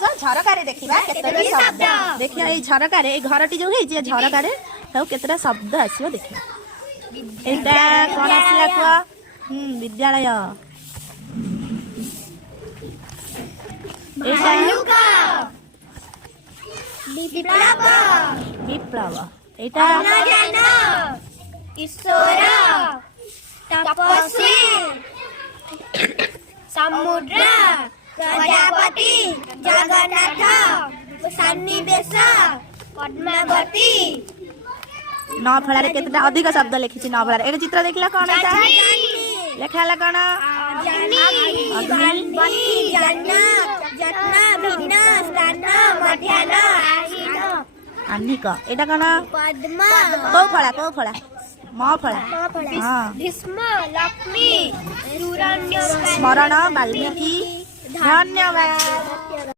झरकार देखा केतटा शब्द देखिए ये झरकार घरटी जो है झरकार केतटा शब्द आसो देखिए यहाँ कौन आसला कह विद्यालय विप्लव ईश्वर तपस्वी समुद्र प्रजापति जगन्नाथ सन्निवेश पद्मावती नौ फल केतटा अधिक शब्द लिखी नौ फल ये चित्र देखला कौन लिखा कौन आनिक एटा कौन कौ फला म फला भीष्म लक्ष्मी स्मरण वाल्मीकि धन्यवाद।